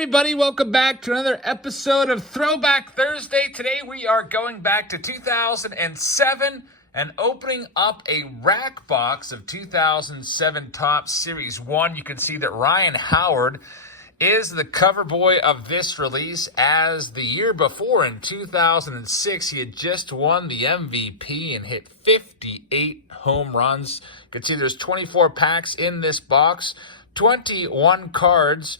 everybody, welcome back to another episode of Throwback Thursday. Today we are going back to 2007 and opening up a rack box of 2007 Topps Series 1. You can see that Ryan Howard is the cover boy of this release, as the year before in 2006 he had just won the MVP and hit 58 home runs. You can see there's 24 packs in this box, 21 cards,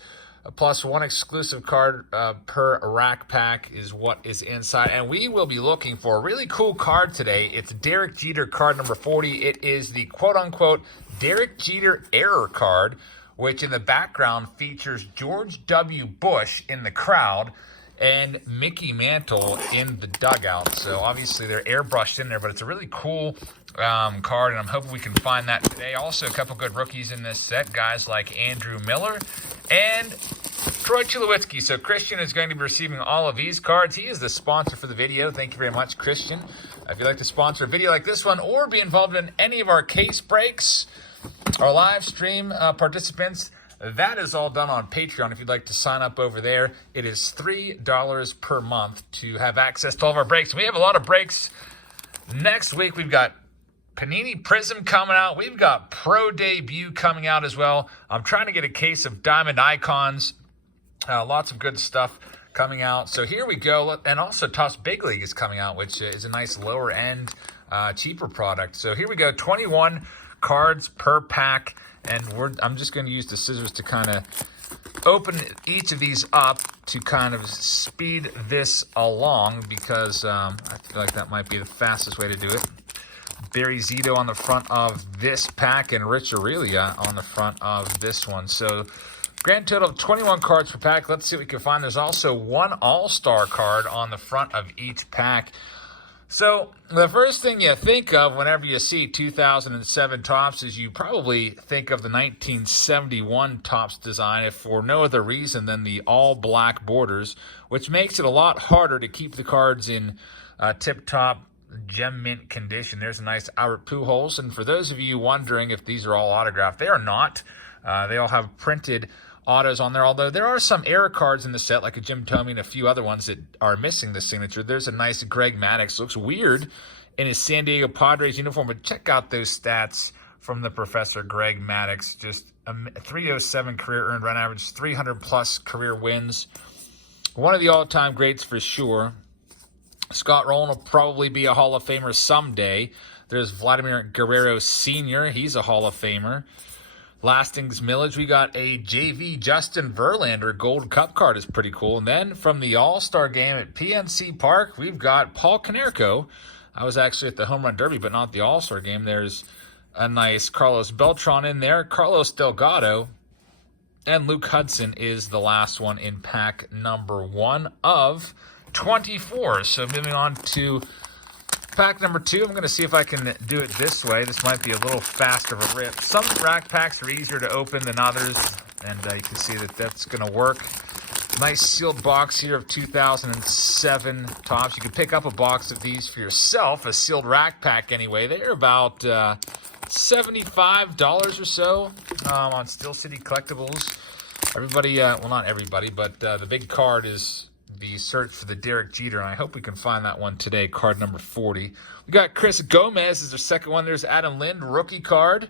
plus one exclusive card per rack pack is what is inside. And we will be looking for a really cool card today. It's Derek Jeter card number 40. It is the quote-unquote Derek Jeter error card, which in the background features George W. Bush in the crowd and Mickey Mantle in the dugout. So obviously they're airbrushed in there, but it's a really cool card, and I'm hoping we can find that today. Also, a couple good rookies in this set, guys like Andrew Miller and Troy Tulowitzki. So Christian is going to be receiving all of these cards. He is the sponsor for the video. Thank you very much, Christian. If you'd like to sponsor a video like this one or be involved in any of our case breaks, our live stream participants, that is all done on Patreon. If you'd like to sign up over there, it is $3 per month to have access to all of our breaks. We have a lot of breaks. Next week, we've got Panini Prism coming out. We've got Pro Debut coming out as well. I'm trying to get a case of Diamond Icons. Lots of good stuff coming out. So here we go. And also Topps Big League is coming out, which is a nice lower end, cheaper product. So here we go. 21 cards per pack. And I'm just going to use the scissors to kind of open each of these up to kind of speed this along, because I feel like that might be the fastest way to do it. Barry Zito on the front of this pack and Rich Aurelia on the front of this one. So grand total of 21 cards per pack. Let's see what we can find. There's also one All-Star card on the front of each pack. So the first thing you think of whenever you see 2007 Topps is you probably think of the 1971 Topps design, if for no other reason than the all-black borders, which makes it a lot harder to keep the cards in tip-top gem mint condition. There's a nice Albert Pujols. And for those of you wondering if these are all autographed, they are not. They all have printed autos on there, although there are some error cards in the set, like a Jim Thome and a few other ones that are missing the signature. There's a nice Greg Maddux. Looks weird in his San Diego Padres uniform, but check out those stats from the Professor Greg Maddux. Just a 307 career earned run average, 300-plus career wins. One of the all-time greats for sure. Scott Rowland will probably be a Hall of Famer someday. There's Vladimir Guerrero Sr. He's a Hall of Famer. Lastings Millage, we got a JV Justin Verlander Gold Cup card, is pretty cool. And then from the All-Star game at PNC Park, we've got Paul Konerko. I was actually at the Home Run Derby, but not the All-Star game. There's a nice Carlos Beltran in there, Carlos Delgado, and Luke Hudson is the last one in pack number 1 of 24. So moving on to pack number 2, I'm going to see if I can do it this way. This might be a little faster of a rip. Some rack packs are easier to open than others, and you can see that that's going to work. Nice sealed box here of 2007 Topps. You can pick up a box of these for yourself, a sealed rack pack anyway. They're about $75 or so on Steel City Collectibles. Everybody, well, not everybody, but the big card is the search for the Derek Jeter, and I hope we can find that one today, card number 40. We got Chris Gomez is our second one. There's Adam Lind, rookie card. You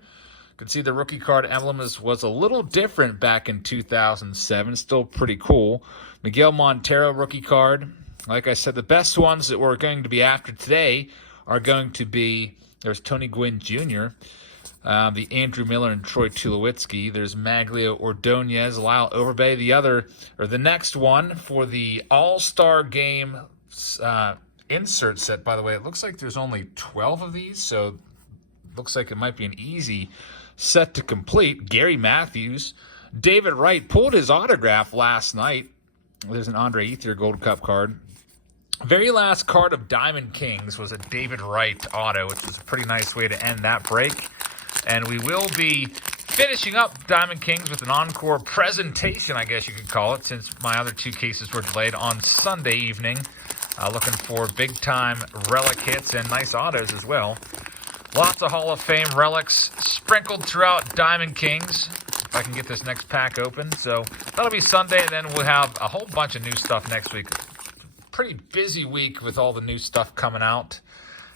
can see the rookie card emblem was a little different back in 2007. Still pretty cool. Miguel Montero, rookie card. Like I said, the best ones that we're going to be after today are going to be, there's Tony Gwynn Jr., the Andrew Miller and Troy Tulowitzki. There's Maglio Ordonez, Lyle Overbay. The next one for the All-Star Game insert set, by the way, it looks like there's only 12 of these, so it looks like it might be an easy set to complete. Gary Matthews. David Wright pulled his autograph last night. There's an Andre Ethier Gold Cup card. Very last card of Diamond Kings was a David Wright auto, which was a pretty nice way to end that break. And we will be finishing up Diamond Kings with an encore presentation, I guess you could call it, since my other 2 cases were delayed on Sunday evening. Looking for big-time relic hits and nice autos as well. Lots of Hall of Fame relics sprinkled throughout Diamond Kings. if I can get this next pack open. So that'll be Sunday, and then we'll have a whole bunch of new stuff next week. Pretty busy week with all the new stuff coming out.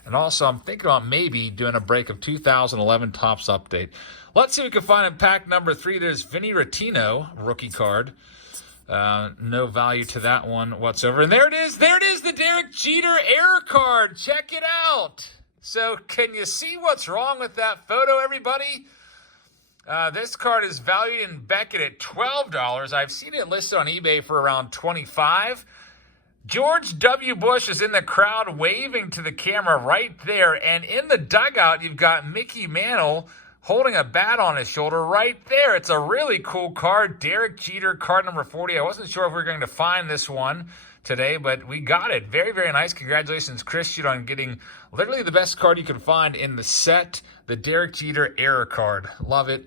And also, I'm thinking about maybe doing a break of 2011 Topps update. Let's see what we can find in pack number 3. There's Vinny Rottino, rookie card. No value to that one whatsoever. And there it is. There it is, the Derek Jeter error card. Check it out. So can you see what's wrong with that photo, everybody? This card is valued in Beckett at $12. I've seen it listed on eBay for around $25. George W. Bush is in the crowd waving to the camera right there. And in the dugout, you've got Mickey Mantle holding a bat on his shoulder right there. It's a really cool card. Derek Jeter, card number 40. I wasn't sure if we were going to find this one today, but we got it. Very, very nice. Congratulations, Christian, on getting literally the best card you can find in the set, the Derek Jeter error card. Love it.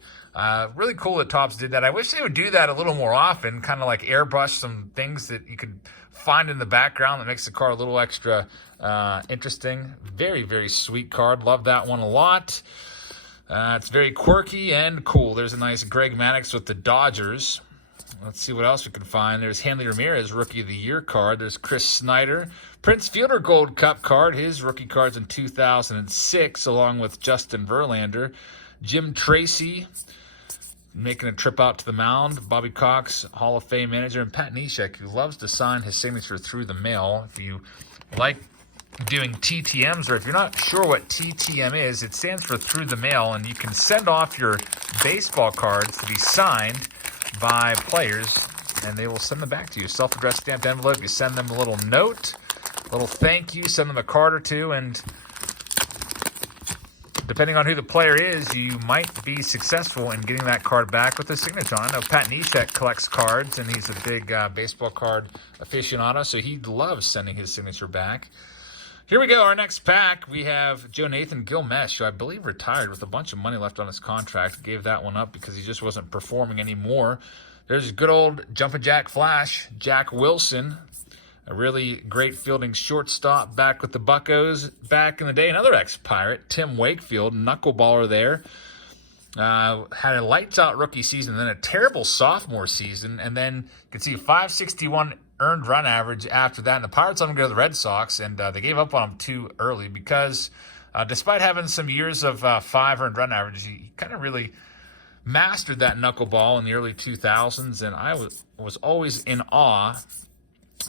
Really cool that Topps did that. I wish they would do that a little more often, kind of like airbrush some things that you could find in the background that makes the card a little extra interesting. Very, very sweet card. Love that one a lot. It's very quirky and cool. There's a nice Greg Maddux with the Dodgers. Let's see what else we can find. There's Hanley Ramirez, Rookie of the Year card. There's Chris Snyder. Prince Fielder Gold Cup card. His rookie card's in 2006, along with Justin Verlander. Jim Tracy making a trip out to the mound. Bobby Cox, Hall of Fame manager. And Pat Neshek, who loves to sign his signature through the mail. If you like doing TTMs, or if you're not sure what TTM is, it stands for through the mail, and you can send off your baseball cards to be signed by players, and they will send them back to you. Self-addressed stamped envelope. You send them a little note, a little thank you, send them a card or two, and depending on who the player is, you might be successful in getting that card back with a signature on it. I know Pat Neshek collects cards, and he's a big baseball card aficionado, so he loves sending his signature back. Here we go, our next pack. We have Joe Nathan Gilmesh, who I believe retired with a bunch of money left on his contract. Gave that one up because he just wasn't performing anymore. There's good old Jumpin' Jack Flash, Jack Wilson, a really great fielding shortstop back with the Buccos back in the day. Another ex-Pirate, Tim Wakefield, knuckleballer there. Had a lights-out rookie season, then a terrible sophomore season, and then you can see 561 earned run average after that. And the Pirates let him go to the Red Sox, and they gave up on him too early because despite having some years of 5 earned run average, he kind of really mastered that knuckleball in the early 2000s, and I was always in awe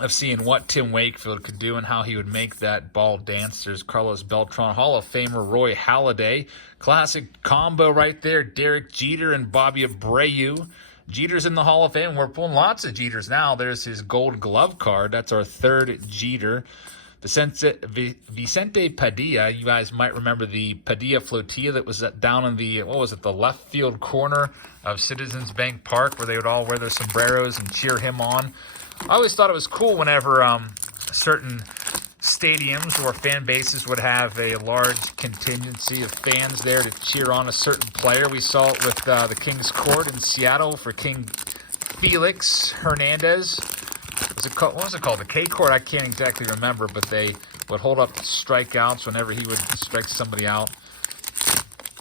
of seeing what Tim Wakefield could do and how he would make that ball dance. There's Carlos Beltran, Hall of Famer Roy Halladay. Classic combo right there, Derek Jeter and Bobby Abreu. Jeter's in the Hall of Fame. We're pulling lots of Jeters now. There's his gold glove card. That's our third Jeter. Vicente Padilla. You guys might remember the Padilla flotilla that was down in the, the left field corner of Citizens Bank Park, where they would all wear their sombreros and cheer him on. I always thought it was cool whenever certain stadiums or fan bases would have a large contingency of fans there to cheer on a certain player. We saw it with the King's Court in Seattle for King Felix Hernandez. What was it called? The K Court? I can't exactly remember, but they would hold up strikeouts whenever he would strike somebody out.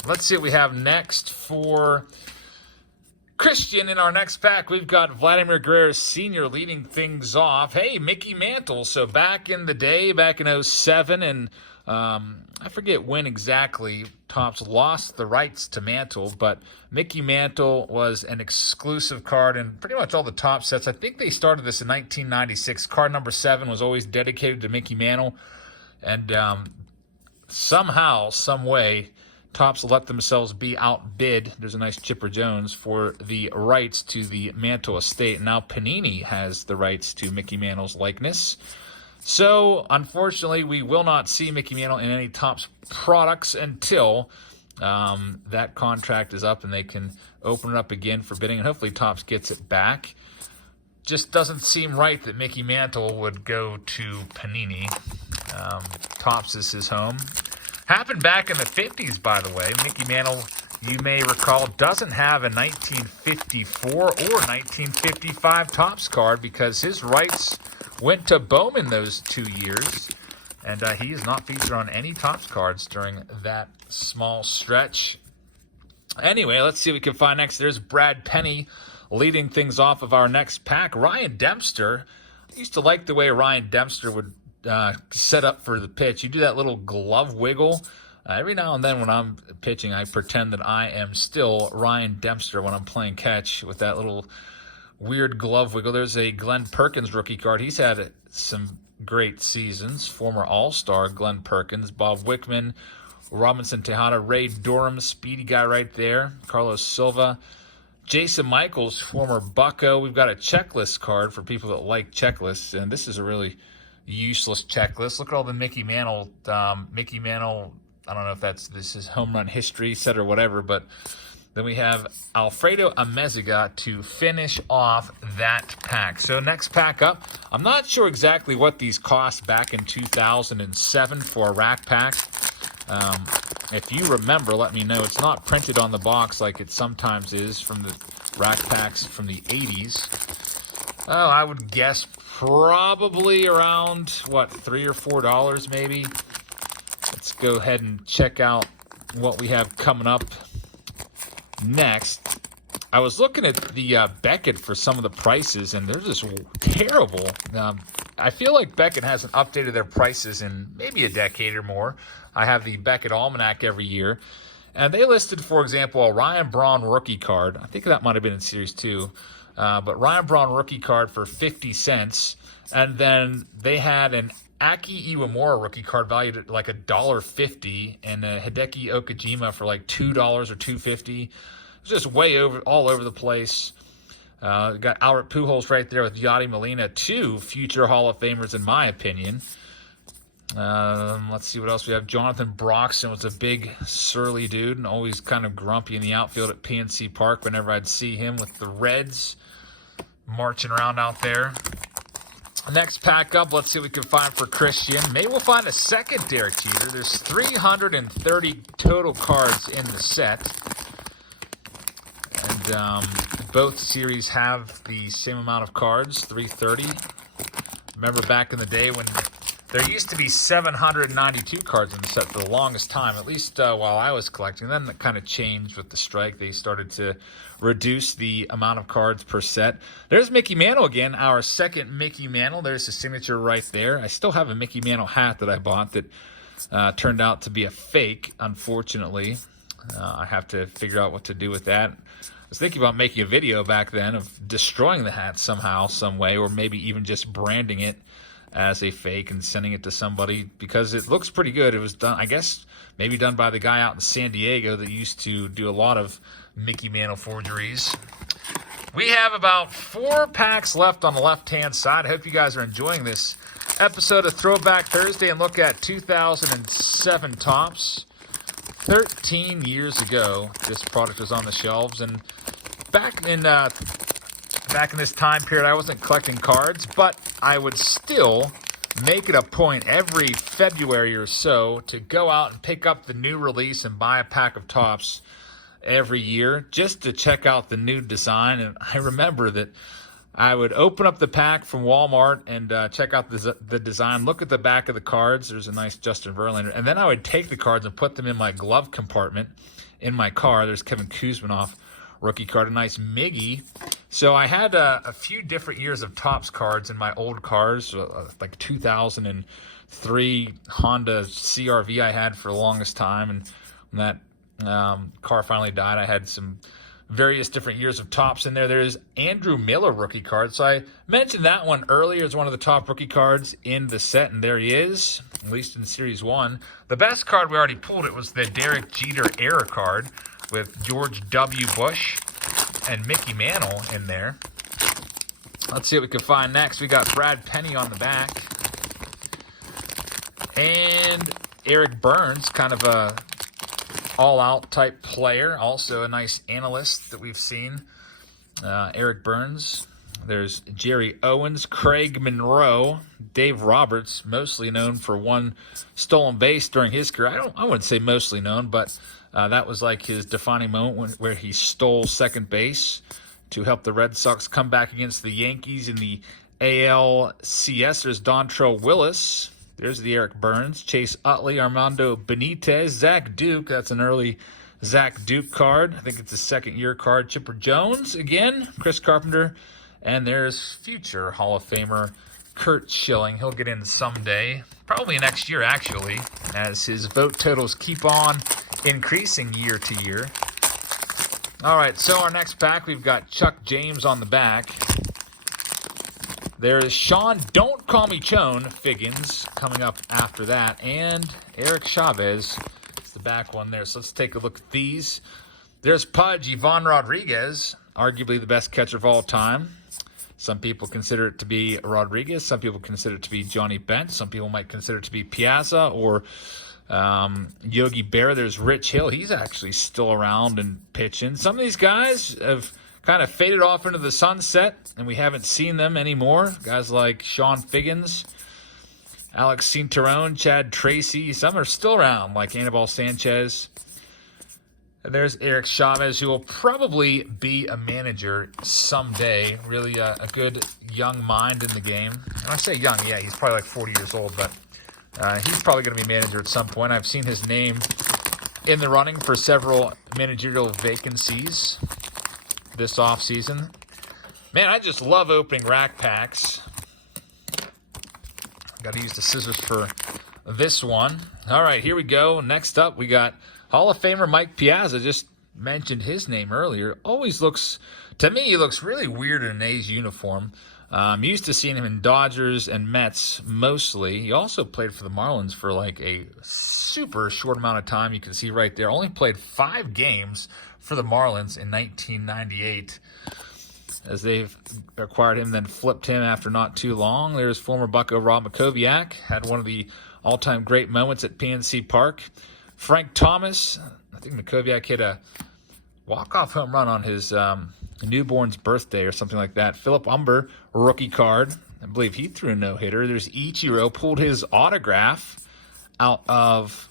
Let's see what we have next for Christian. In our next pack, we've got Vladimir Guerrero Sr. leading things off. Hey, Mickey Mantle. So back in the day, back in 07, and I forget when exactly Topps lost the rights to Mantle, but Mickey Mantle was an exclusive card in pretty much all the top sets. I think they started this in 1996. Card number 7 was always dedicated to Mickey Mantle, and somehow, some way, Topps let themselves be outbid. There's a nice Chipper Jones for the rights to the Mantle estate. Now Panini has the rights to Mickey Mantle's likeness. So, unfortunately, we will not see Mickey Mantle in any Topps products until that contract is up and they can open it up again for bidding, and hopefully Topps gets it back. Just doesn't seem right that Mickey Mantle would go to Panini. Topps is his home. Happened back in the 50s, by the way. Mickey Mantle, you may recall, doesn't have a 1954 or 1955 Topps card because his rights went to Bowman those 2 years, and he is not featured on any Topps cards during that small stretch. Anyway, let's see what we can find next. There's Brad Penny leading things off of our next pack. Ryan Dempster. I used to like the way Ryan Dempster would set up for the pitch. You do that little glove wiggle. Every now and then when I'm pitching, I pretend that I am still Ryan Dempster when I'm playing catch with that little weird glove wiggle. There's a Glen Perkins rookie card. He's had some great seasons. Former All-Star Glen Perkins, Bob Wickman, Robinson Tejada, Ray Durham, speedy guy right there, Carlos Silva, Jason Michaels, former Bucko. We've got a checklist card for people that like checklists, and this is a really useless checklist. Look at all the Mickey Mantle, I don't know if this is home run history set or whatever, but then we have Alfredo Amezaga to finish off that pack. So next pack up, I'm not sure exactly what these cost back in 2007 for a rack pack. If you remember, let me know. It's not printed on the box like it sometimes is from the rack packs from the 80s. Oh, I would guess probably around, what, $3 or $4 maybe. Let's go ahead and check out what we have coming up next. I was looking at the Beckett for some of the prices, and they're just terrible. I feel like Beckett hasn't updated their prices in maybe a decade or more. I have the Beckett Almanac every year, and they listed, for example, a Ryan Braun rookie card. I think that might have been in Series 2. But Ryan Braun rookie card for 50 cents, and then they had an Aki Iwamura rookie card valued at like $1.50, and a Hideki Okajima for like $2 or $2.50. It's just all over the place. Got Albert Pujols right there with Yadi Molina, two future Hall of Famers in my opinion. Let's see what else we have. Jonathan Broxton was a big surly dude and always kind of grumpy in the outfield at PNC Park whenever I'd see him with the Reds marching around out there. Next pack up, let's see what we can find for Christian. Maybe we'll find a second Derek Jeter. There's 330 total cards in the set. And both series have the same amount of cards, 330. Remember back in the day when there used to be 792 cards in the set for the longest time, at least while I was collecting. Then it kind of changed with the strike. They started to reduce the amount of cards per set. There's Mickey Mantle again, our second Mickey Mantle. There's his signature right there. I still have a Mickey Mantle hat that I bought that turned out to be a fake, unfortunately. I have to figure out what to do with that. I was thinking about making a video back then of destroying the hat somehow, some way, or maybe even just branding it as a fake and sending it to somebody because it looks pretty good. It was done, I guess, maybe done by the guy out in San Diego that used to do a lot of Mickey Mantle forgeries. We have about 4 packs left on the left-hand side. I hope you guys are enjoying this episode of Throwback Thursday and look at 2007 Topps. 13 years ago, this product was on the shelves, and back in this time period, I wasn't collecting cards, but I would still make it a point every February or so to go out and pick up the new release and buy a pack of Topps every year just to check out the new design. And I remember that I would open up the pack from Walmart and check out the design, look at the back of the cards. There's a nice Justin Verlander. And then I would take the cards and put them in my glove compartment in my car. There's Kevin Kuzminoff rookie card, a nice Miggy. So I had a few different years of Topps cards in my old cars, like 2003 Honda CRV I had for the longest time. And when that car finally died, I had some various different years of Topps in there. There's Andrew Miller rookie card. So I mentioned that one earlier as one of the top rookie cards in the set, and there he is, at least in Series 1. The best card we already pulled, it was the Derek Jeter era card with George W. Bush and Mickey Mantle in there. Let's see what we can find next. We got Brad Penny on the back. And Eric Burns, kind of a all-out type player. Also a nice analyst that we've seen. Eric Burns. There's Jerry Owens, Craig Monroe, Dave Roberts, mostly known for one stolen base during his career. I wouldn't say mostly known, but that was like his defining moment where he stole second base to help the Red Sox come back against the Yankees in the ALCS. There's Dontrell Willis. There's the Eric Burns, Chase Utley, Armando Benitez, Zach Duke. That's an early Zach Duke card. I think it's a second-year card. Chipper Jones again. Chris Carpenter. And there's future Hall of Famer Kurt Schilling. He'll get in someday. Probably next year, actually, as his vote totals keep on increasing year to year. All right, so our next pack, we've got Chuck James on the back. There's Sean Don't Call Me Chone Figgins coming up after that. And Eric Chavez. It's the back one there. So let's take a look at these. There's Pudge Ivan Rodriguez, arguably the best catcher of all time. Some people consider it to be Rodriguez. Some people consider it to be Johnny Bench. Some people might consider it to be Piazza or Yogi Berra. There's Rich Hill. He's actually still around and pitching. Some of these guys have kind of faded off into the sunset, and we haven't seen them anymore. Guys like Sean Figgins, Alex Cinterone, Chad Tracy. Some are still around, like Anibal Sanchez. And there's Eric Chavez, who will probably be a manager someday. Really a good young mind in the game. When I say young, yeah, he's probably like 40 years old, but he's probably going to be manager at some point. I've seen his name in the running for several managerial vacancies this offseason. Man, I just love opening rack packs. Got to use the scissors for this one. All right, here we go. Next up, we got Hall of Famer Mike Piazza. Just mentioned his name earlier. Always looks, to me, he looks really weird in an A's uniform. I'm used to seeing him in Dodgers and Mets mostly. He also played for the Marlins for like a super short amount of time. You can see right there. Only played 5 games for the Marlins in 1998 as they've acquired him, then flipped him after not too long. There's former Bucco Rob Makoviak. Had one of the all-time great moments at PNC Park. Frank Thomas. I think Makoviak hit a walk-off home run on his newborn's birthday or something like that. Philip Umber, rookie card. I believe he threw a no-hitter. There's Ichiro, pulled his autograph out of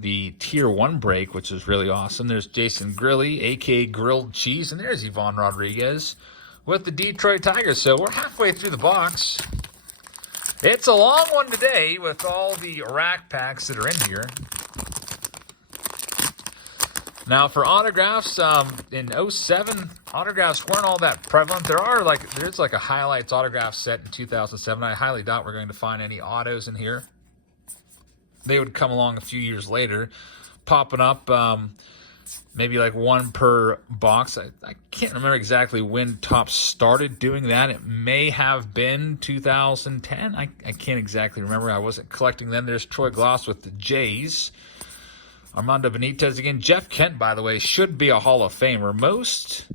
the Tier 1 break, which is really awesome. There's Jason Grilly, a.k.a. Grilled Cheese, and there's Ivan Rodriguez with the Detroit Tigers. So we're halfway through the box. It's a long one today with all the rack packs that are in here. Now, for autographs, in 07, autographs weren't all that prevalent. There's like a highlights autograph set in 2007. I highly doubt we're going to find any autos in here. They would come along a few years later, popping up maybe like one per box. I can't remember exactly when TOPPS started doing that. It may have been 2010. I can't exactly remember. I wasn't collecting then. There's Troy Gloss with the Jays. Armando Benitez again. Jeff Kent, by the way, should be a Hall of Famer. Most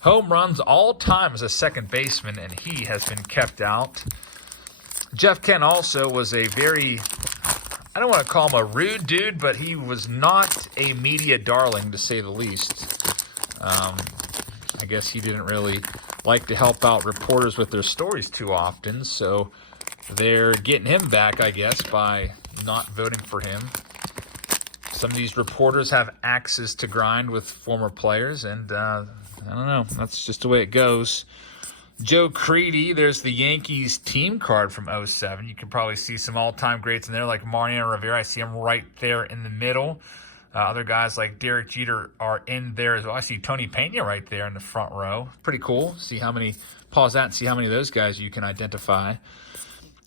home runs all time as a second baseman, and he has been kept out. Jeff Kent also was a very, I don't want to call him a rude dude, but he was not a media darling, to say the least. I guess he didn't really like to help out reporters with their stories too often, so they're getting him back, I guess, by not voting for him. Some of these reporters have axes to grind with former players, and I don't know. That's just the way it goes. Joe Creedy, there's the Yankees team card from 07. You can probably see some all-time greats in there, like Mariano Rivera. I see him right there in the middle. Other guys like Derek Jeter are in there as well. I see Tony Pena right there in the front row. Pretty cool. See how many, pause that and see how many of those guys you can identify.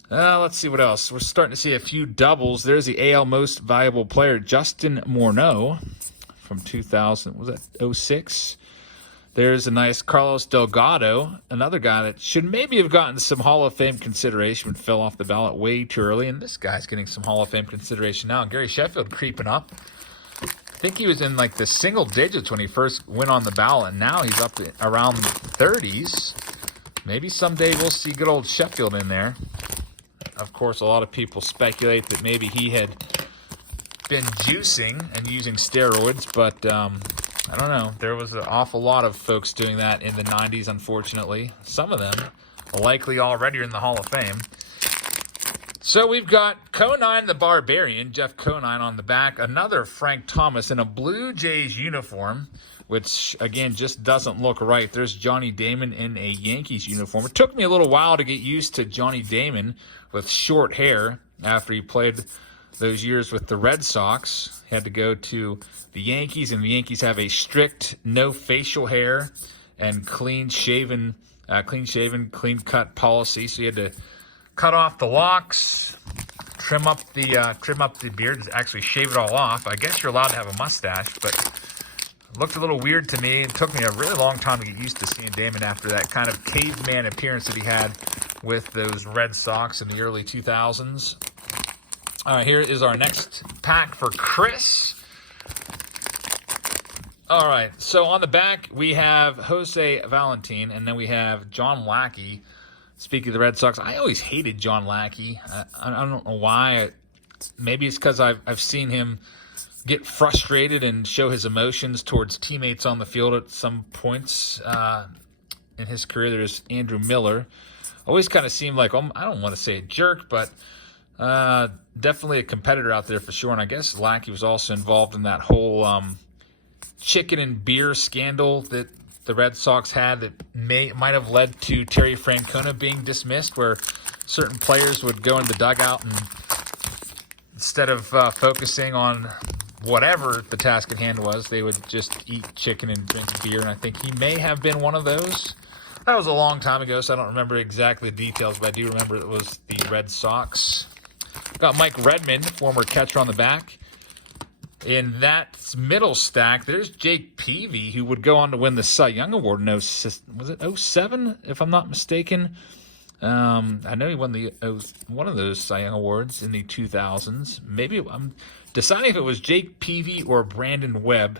Let's see what else. We're starting to see a few doubles. There's the AL Most Valuable Player, Justin Morneau from 2000. Was that 06? There's a nice Carlos Delgado, another guy that should maybe have gotten some Hall of Fame consideration but fell off the ballot way too early. And this guy's getting some Hall of Fame consideration now. Gary Sheffield creeping up. I think he was in like the single digits when he first went on the ballot, and now he's up around the 30s. Maybe someday we'll see good old Sheffield in there. Of course, a lot of people speculate that maybe he had been juicing and using steroids, but I don't know. There was an awful lot of folks doing that in the 90s, unfortunately. Some of them likely already are in the Hall of Fame. So we've got Conan the Barbarian, Jeff Conan on the back, another Frank Thomas in a Blue Jays uniform, which, again, just doesn't look right. There's Johnny Damon in a Yankees uniform. It took me a little while to get used to Johnny Damon with short hair after he played those years with the Red Sox. He had to go to the Yankees, and the Yankees have a strict no facial hair and clean cut policy. So you had to cut off the locks, trim up the beard, actually shave it all off. I guess you're allowed to have a mustache, but it looked a little weird to me. It took me a really long time to get used to seeing Damon after that kind of caveman appearance that he had with those Red Sox in the early 2000s. All right, here is our next pack for Chris. All right, so on the back, we have Jose Valentin, and then we have John Lackey. Speaking of the Red Sox, I always hated John Lackey. I don't know why. Maybe it's because I've seen him get frustrated and show his emotions towards teammates on the field at some points in his career. There's Andrew Miller. Always kind of seemed like, I don't want to say a jerk, but definitely a competitor out there for sure. And I guess Lackey was also involved in that whole chicken and beer scandal that the Red Sox had that might have led to Terry Francona being dismissed, where certain players would go in the dugout and instead of focusing on whatever the task at hand was, they would just eat chicken and drink beer. And I think he may have been one of those. That was a long time ago, so I don't remember exactly the details, but I do remember it was the Red Sox. Got Mike Redmond, former catcher, on the back. In that middle stack, there's Jake Peavy, who would go on to win the Cy Young Award in was it 07, if I'm not mistaken? I know he won one of those Cy Young Awards in the 2000s. Maybe I'm deciding if it was Jake Peavy or Brandon Webb.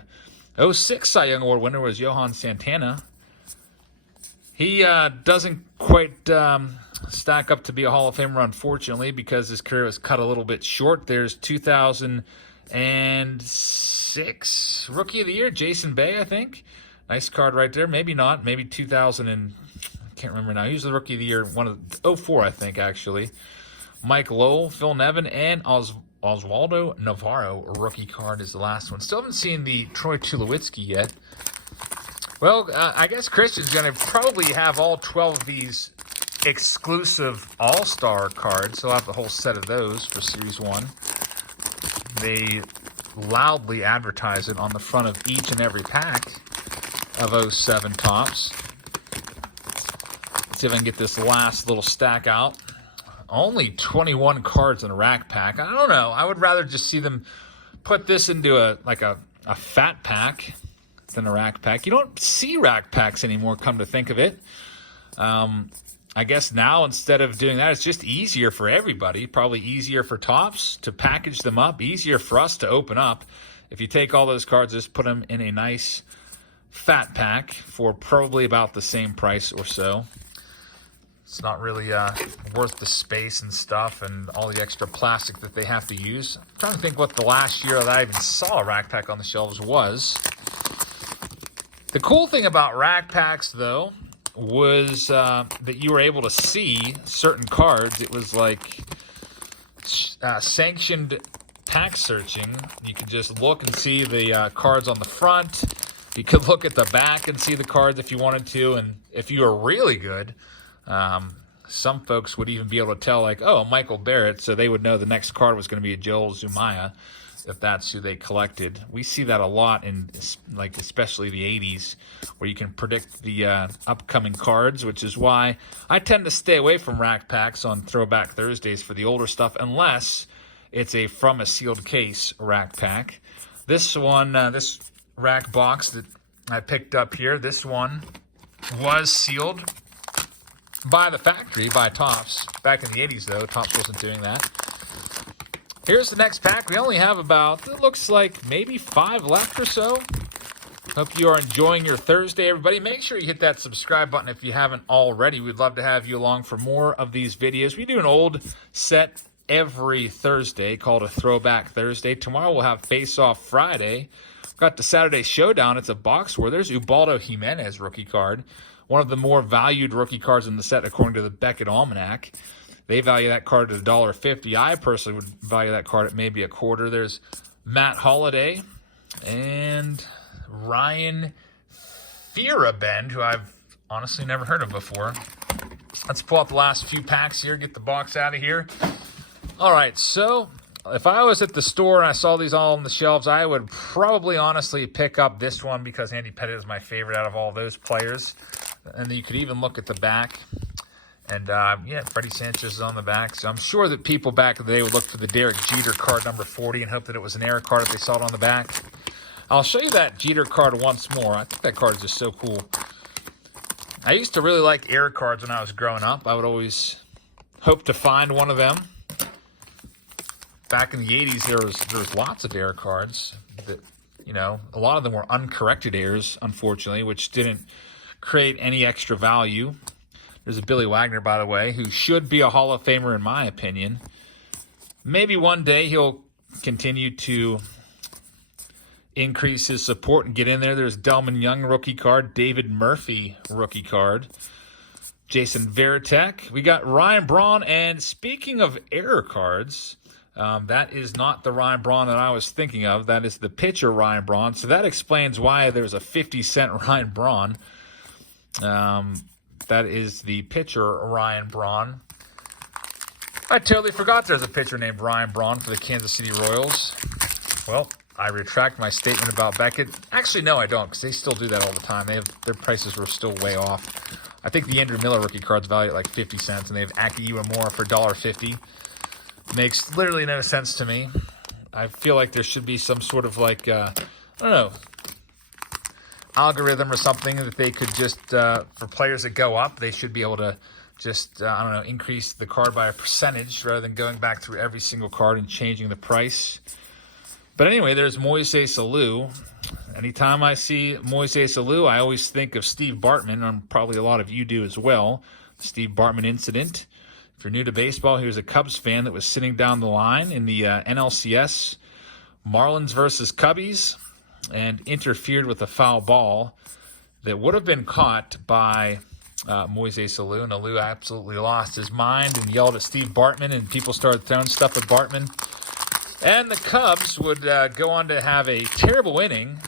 06 Cy Young Award winner was Johan Santana. He doesn't quite stack up to be a Hall of Famer, unfortunately, because his career was cut a little bit short. There's 2006 Rookie of the Year, Jason Bay, I think. Nice card right there. Maybe not. Maybe 2000 and I can't remember now. He was the Rookie of the Year, 04, I think, actually. Mike Lowell, Phil Nevin, and Oswaldo Navarro. Rookie card is the last one. Still haven't seen the Troy Tulowitzki yet. Well, I guess Christian's going to probably have all 12 of these exclusive All-Star cards. He'll have the whole set of those for Series 1. They loudly advertise it on the front of each and every pack of 07 Topps. Let's see if I can get this last little stack out. Only 21 cards in a rack pack. I don't know. I would rather just see them put this into a fat pack than a rack pack. You don't see rack packs anymore, come to think of it. I guess now, instead of doing that, it's just easier for everybody. Probably easier for Topps to package them up, easier for us to open up. If you take all those cards, just put them in a nice fat pack for probably about the same price or so. It's not really worth the space and stuff and all the extra plastic that they have to use. I'm trying to think what the last year that I even saw a rack pack on the shelves was. The cool thing about rack packs, though, was that you were able to see certain cards. It was like sanctioned pack searching. You could just look and see the cards on the front. You could look at the back and see the cards if you wanted to. And if you were really good, some folks would even be able to tell, like, oh, Michael Barrett, so they would know the next card was going to be a Joel Zumaya, if that's who they collected. We see that a lot in, like, especially the 80s, where you can predict the upcoming cards, which is why I tend to stay away from rack packs on Throwback Thursdays for the older stuff, unless it's a from a sealed case rack pack. This one, this rack box that I picked up here, this one was sealed by the factory, by Topps. Back in the 80s, though, Topps wasn't doing that. Here's the next pack. We only have about, it looks like maybe 5 left or so. Hope you are enjoying your Thursday, everybody. Make sure you hit that subscribe button if you haven't already. We'd love to have you along for more of these videos. We do an old set every Thursday called a Throwback Thursday. Tomorrow we'll have Face Off Friday. We've got the Saturday Showdown. It's a box war. There's Ubaldo Jimenez rookie card. One of the more valued rookie cards in the set according to the Beckett Almanac. They value that card at $1.50. I personally would value that card at maybe $0.25. There's Matt Holliday and Ryan Fearabend, who I've honestly never heard of before. Let's pull out the last few packs here, get the box out of here. All right, so if I was at the store and I saw these all on the shelves, I would probably honestly pick up this one because Andy Pettitte is my favorite out of all those players. And you could even look at the back. And, yeah, Freddie Sanchez is on the back. So I'm sure that people back in the day would look for the Derek Jeter card number 40 and hope that it was an error card if they saw it on the back. I'll show you that Jeter card once more. I think that card is just so cool. I used to really like error cards when I was growing up. I would always hope to find one of them. Back in the 80s, there was lots of error cards that, you know, a lot of them were uncorrected errors, unfortunately, which didn't create any extra value. There's a Billy Wagner, by the way, who should be a Hall of Famer in my opinion. Maybe one day he'll continue to increase his support and get in there. There's Delman Young rookie card, David Murphy rookie card, Jason Varitek. We got Ryan Braun, and speaking of error cards, that is not the Ryan Braun that I was thinking of. That is the pitcher Ryan Braun. So that explains why there's a 50-cent Ryan Braun. That is the pitcher, Ryan Braun. I totally forgot there's a pitcher named Ryan Braun for the Kansas City Royals. Well, I retract my statement about Beckett. Actually, no, I don't, because they still do that all the time. Their prices were still way off. I think the Andrew Miller rookie card's valued at like 50 cents, and they have Aki Iwamura for $1.50. Makes literally no sense to me. I feel like there should be some sort of like, I don't know, algorithm or something that they could just, for players that go up, they should be able to just, I don't know, increase the card by a percentage rather than going back through every single card and changing the price. But anyway, there's Moises Alou. Anytime I see Moises Alou, I always think of Steve Bartman, and probably a lot of you do as well. The Steve Bartman incident. If you're new to baseball, he was a Cubs fan that was sitting down the line in the NLCS Marlins versus Cubbies, and interfered with a foul ball that would have been caught by Moises Alou. And Alou absolutely lost his mind and yelled at Steve Bartman, and people started throwing stuff at Bartman. And the Cubs would go on to have a terrible inning.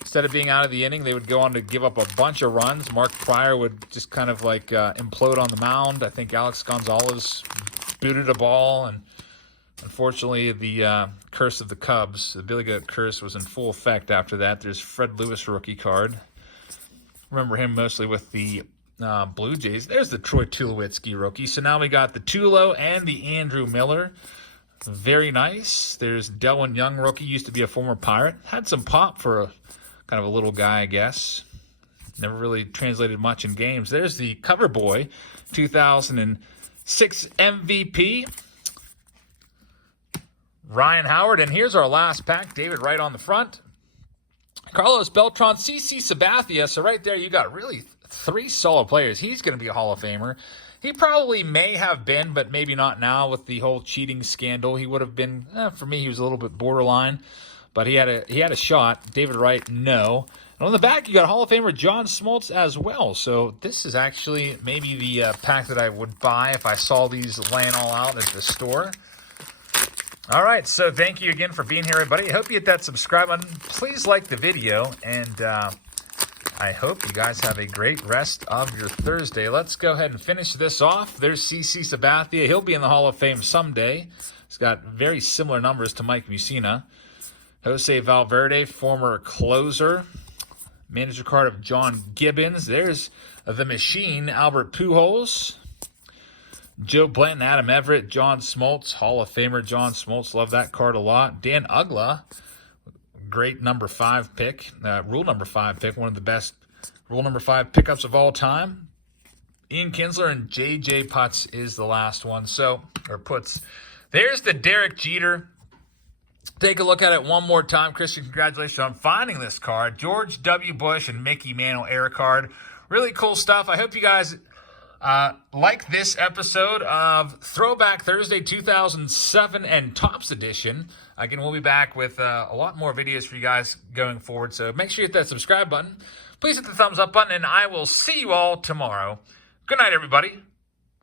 Instead of being out of the inning, they would go on to give up a bunch of runs. Mark Pryor would just kind of like implode on the mound. I think Alex Gonzalez booted a ball, and unfortunately, the curse of the Cubs, the Billy Goat curse, was in full effect after that. There's Fred Lewis rookie card. Remember him mostly with the Blue Jays. There's the Troy Tulowitzki rookie. So now we got the Tulo and the Andrew Miller. Very nice. There's Delwyn Young rookie, used to be a former Pirate. Had some pop for a kind of a little guy, I guess. Never really translated much in games. There's the Cover Boy 2006 MVP. Ryan Howard, and here's our last pack. David Wright on the front. Carlos Beltran, CC Sabathia. So right there, you got really three solid players. He's going to be a Hall of Famer. He probably may have been, but maybe not now with the whole cheating scandal. He would have been, for me, he was a little bit borderline, but he had a shot. David Wright, no. And on the back, you got Hall of Famer John Smoltz as well. So this is actually maybe the pack that I would buy if I saw these laying all out at the store. All right, so thank you again for being here, everybody. I hope you hit that subscribe button. Please like the video, and I hope you guys have a great rest of your Thursday. Let's go ahead and finish this off. There's CC Sabathia. He'll be in the Hall of Fame someday. He's got very similar numbers to Mike Mussina. Jose Valverde, former closer. Manager card of John Gibbons. There's the Machine, Albert Pujols. Joe Blanton, Adam Everett, John Smoltz, Hall of Famer John Smoltz. Love that card a lot. Dan Ugla, great number 5 pick. Rule number 5 pick, one of the best Rule number 5 pickups of all time. Ian Kinsler and J.J. Putz is the last one. Putz. There's the Derek Jeter. Take a look at it one more time. Christian, congratulations on finding this card. George W. Bush and Mickey Mantle error card. Really cool stuff. I hope you guys like this episode of Throwback Thursday 2007 and Topps edition. Again, we'll be back with a lot more videos for you guys going forward. So make sure you hit that subscribe button. Please hit the thumbs up button, and I will see you all tomorrow. Good night, everybody.